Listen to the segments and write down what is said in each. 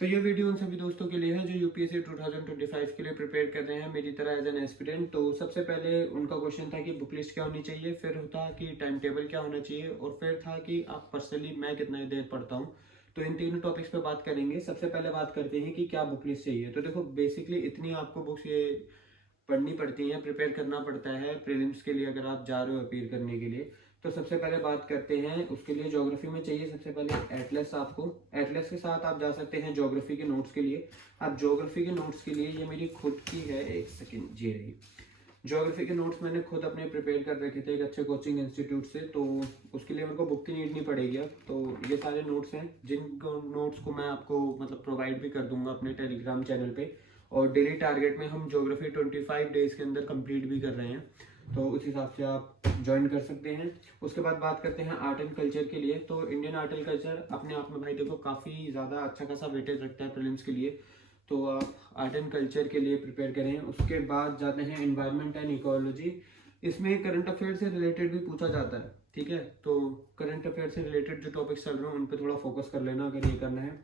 तो ये वीडियो उन सभी दोस्तों के लिए है जो यूपीएससी 2025 के लिए प्रिपेयर कर रहे हैं मेरी तरह एज एन एस्पिरेंट। तो सबसे पहले उनका क्वेश्चन था कि बुक लिस्ट क्या होनी चाहिए, फिर था कि टाइम टेबल क्या होना चाहिए, और फिर था कि आप पर्सनली मैं कितना देर पढ़ता हूँ। तो इन तीनों टॉपिक्स पे बात करेंगे। सबसे पहले बात करते हैं कि क्या बुक लिस्ट चाहिए। तो देखो, बेसिकली इतनी आपको बुक्स ये पढ़नी पड़ती हैं, प्रिपेयर करना पड़ता है प्रीलिम्स के लिए अगर आप जा रहे हो अपीयर करने के लिए। तो सबसे पहले बात करते हैं, उसके लिए ज्योग्राफी में चाहिए सबसे पहले एटलस। आपको एटलस के साथ आप जा सकते हैं ज्योग्राफी के नोट्स के लिए। आप ज्योग्राफी के नोट्स के लिए, ये मेरी खुद की है, एक सेकेंड, ये रही ज्योग्राफी के नोट्स। मैंने खुद अपने प्रिपेयर कर रखे थे एक अच्छे कोचिंग इंस्टीट्यूट से, तो उसके लिए मेरे को बुक की नीड नहीं पड़ेगी अब। तो ये सारे नोट्स हैं जिन नोट्स को मैं आपको मतलब प्रोवाइड भी कर दूंगा अपने टेलीग्राम चैनल पे। और डेली टारगेट में हम ज्योग्राफी 25 डेज के अंदर कंप्लीट भी कर रहे हैं, तो उस हिसाब से आप ज्वाइन कर सकते हैं। उसके बाद बात करते हैं आर्ट एंड कल्चर के लिए। तो इंडियन आर्ट एंड कल्चर अपने आप में भाई देखो काफ़ी ज़्यादा अच्छा खासा वेटेज रखता है प्रीलिम्स के लिए, तो आप आर्ट एंड कल्चर के लिए प्रिपेयर करें। उसके बाद जाते हैं एनवायरनमेंट एंड इकोलॉजी। इसमें करंट अफेयर से रिलेटेड भी पूछा जाता है, ठीक है। तो करंट अफेयर से रिलेटेड जो टॉपिक्स चल रहे हैं उन पर थोड़ा फोकस कर लेना अगर ये करना है।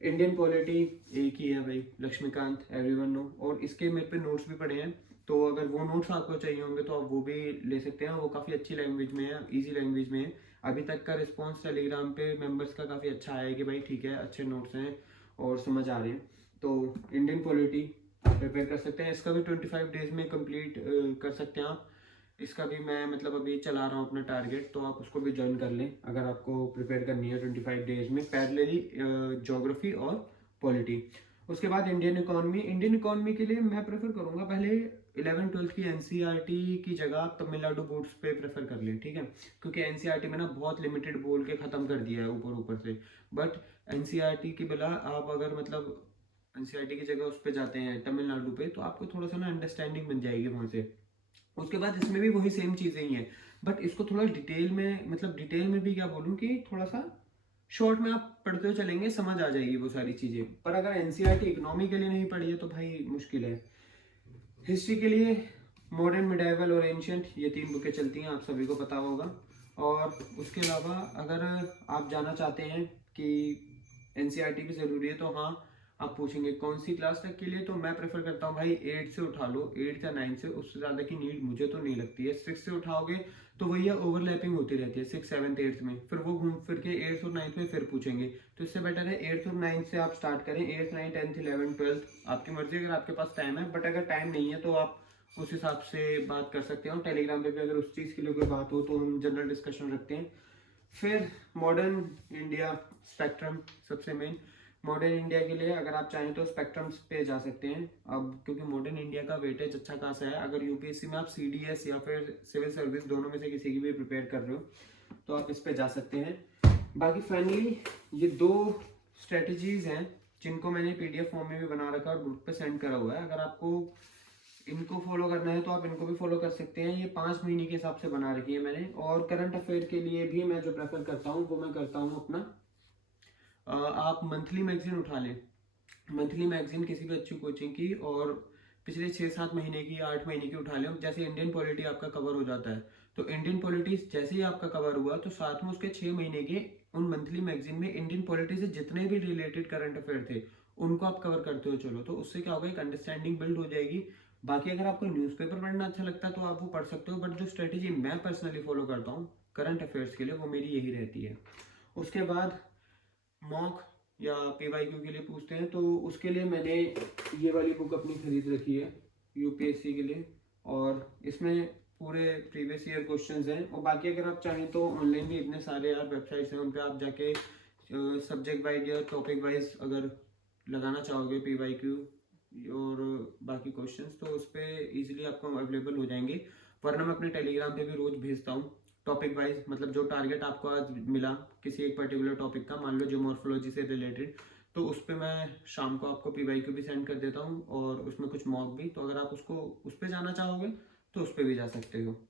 इंडियन पॉलिटी एक ही है भाई, लक्ष्मीकांत, एवरीवन नो, और इसके मेरे पे नोट्स भी पड़े हैं। तो अगर वो नोट्स आपको चाहिए होंगे तो आप वो भी ले सकते हैं। वो काफ़ी अच्छी लैंग्वेज में है, इजी लैंग्वेज में है। अभी तक का रिस्पांस टेलीग्राम पे मेंबर्स का काफ़ी अच्छा आया है कि भाई ठीक है, अच्छे नोट्स हैं और समझ आ रहे हैं। तो इंडियन पॉलिटी प्रिपेयर कर सकते हैं। इसका भी 25 डेज में कंप्लीट कर सकते हैं आप। इसका भी मैं मतलब अभी चला रहा हूँ अपना टारगेट, तो आप उसको भी ज्वाइन कर लें अगर आपको प्रिपेयर करनी है 25 डेज में पैरेलली ज्योग्राफी और पॉलिटी। उसके बाद इंडियन इकोनॉमी। इंडियन इकोनॉमी के लिए मैं प्रेफर करूंगा पहले 11th-12th की एनसीईआरटी की जगह आप तमिलनाडु बोर्ड्स पे प्रेफर कर लें, ठीक है। क्योंकि एनसीईआरटी में ना बहुत लिमिटेड बोल के खत्म कर दिया है ऊपर ऊपर से। बट एनसीईआरटी की बला आप अगर मतलब एनसीईआरटी की जगह उस पे जाते हैं तमिलनाडु पे, तो आपको थोड़ा सा ना अंडरस्टैंडिंग बन जाएगी वहां से। उसके बाद इसमें भी वही सेम चीजें ही हैं, बट इसको थोड़ा डिटेल में, मतलब डिटेल में भी क्या बोलूँ कि थोड़ा सा शॉर्ट में आप पढ़ते हुए चलेंगे, समझ आ जाएगी वो सारी चीजें। पर अगर एनसीईआरटी इकोनॉमी के लिए नहीं पढ़ी है तो भाई मुश्किल है। हिस्ट्री के लिए मॉडर्न, मिडाइवल और एंशियंट, ये तीन बुकें चलती हैं, आप सभी को पता होगा। और उसके अलावा अगर आप जाना चाहते हैं कि एनसीईआरटी भी ज़रूरी है, तो हाँ, आप पूछेंगे कौन सी क्लास तक के लिए, तो मैं प्रेफर करता हूँ भाई 8 से उठा लो, 8 या 9 से। उससे ज़्यादा की नीड मुझे तो नहीं लगती है। 6 से उठाओगे तो वही ओवरलैपिंग होती रहती है 6, 7, 8 में, फिर वो घूम फिर के 8th और 9th में फिर पूछेंगे। तो इससे बेटर है 8th और 9th से आप स्टार्ट करें। 8th, 9th, 10th, 11th, 12th आपकी मर्जी, अगर आपके पास टाइम है। बट अगर टाइम नहीं है तो आप उस हिसाब से बात कर सकते हो। टेलीग्राम पे भी अगर उस चीज़ के लिए कोई बात हो तो हम जनरल डिस्कशन रखते हैं। फिर मॉडर्न इंडिया स्पेक्ट्रम सबसे मेन। मॉडर्न इंडिया के लिए अगर आप चाहें तो स्पेक्ट्रम्स पे जा सकते हैं अब, क्योंकि मॉडर्न इंडिया का वेटेज अच्छा खासा है। अगर यूपीएससी में आप सीडीएस या फिर सिविल सर्विस दोनों में से किसी की भी प्रिपेयर कर रहे हो तो आप इस पे जा सकते हैं। बाकी फाइनली ये दो स्ट्रेटजीज हैं जिनको मैंने पीडीएफ फॉर्म में भी बना रखा है और ग्रुप पे सेंड करा हुआ है। अगर आपको इनको फॉलो करना है तो आप इनको भी फॉलो कर सकते हैं। ये 5 महीने के हिसाब से बना रखी है मैंने। और करंट अफेयर के लिए भी मैं जो प्रेफर करता हूँ वो मैं करता हूँ अपना, आप मंथली मैगजीन उठा लें। मंथली मैगजीन किसी भी अच्छी कोचिंग की, और पिछले 6-7 महीने की, 8 महीने की उठा लें। जैसे इंडियन पॉलिटी आपका कवर हो जाता है, तो इंडियन पॉलिटी जैसे ही आपका कवर हुआ तो साथ में उसके 6 महीने के उन मंथली मैगजीन में इंडियन पॉलिटी से जितने भी रिलेटेड करंट अफेयर थे उनको आप कवर करते हो चलो। तो उससे क्या होगा, एक अंडरस्टैंडिंग बिल्ड हो जाएगी। बाकी अगर आपको न्यूज़पेपर पढ़ना अच्छा लगता है तो आप वो पढ़ सकते हो, बट जो स्ट्रेटेजी मैं पर्सनली फॉलो करता हूँ करंट अफेयर्स के लिए वो मेरी यही रहती है। उसके बाद मॉक या पीवाईक्यू के लिए पूछते हैं, तो उसके लिए मैंने ये वाली बुक अपनी खरीद रखी है यूपीएससी के लिए। और इसमें पूरे प्रीवियस ईयर क्वेश्चंस हैं। और बाकी अगर आप चाहें तो ऑनलाइन भी इतने सारे यार वेबसाइट्स हैं, उन पे आप जाके सब्जेक्ट वाइज या टॉपिक वाइज अगर लगाना चाहोगे पीवाईक्यू और बाकी क्वेश्चंस, तो उस पर इजीली आपको अवेलेबल हो जाएंगे। वरना मैं अपने टेलीग्राम पे भी रोज भेजता हूँ टॉपिक वाइज, मतलब जो टारगेट आपको आज मिला किसी एक पर्टिकुलर टॉपिक का, मान लो जो मॉर्फोलॉजी से रिलेटेड, तो उस पर मैं शाम को आपको पीवाईक्यू भी सेंड कर देता हूँ और उसमें कुछ मॉक भी। तो अगर आप उसको उस पर जाना चाहोगे तो उस पर भी जा सकते हो।